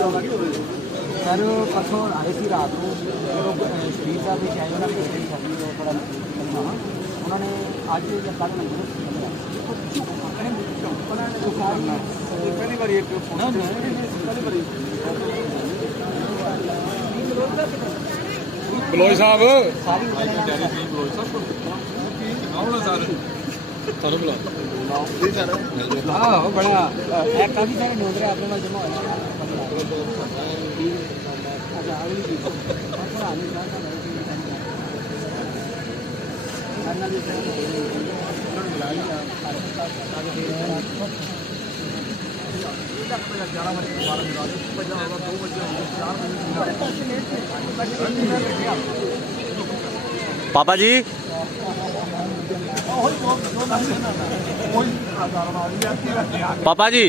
sir परसों आए थे रात को जो शरीर साहब भी आए उन्होंने बेटे की शादी थोड़ा करना उन्होंने अज या कल पहली बार बलोच साहब हाँ बड़ा काफ़ी सारे नोट रहे अपने जमा पापा जी पापा जी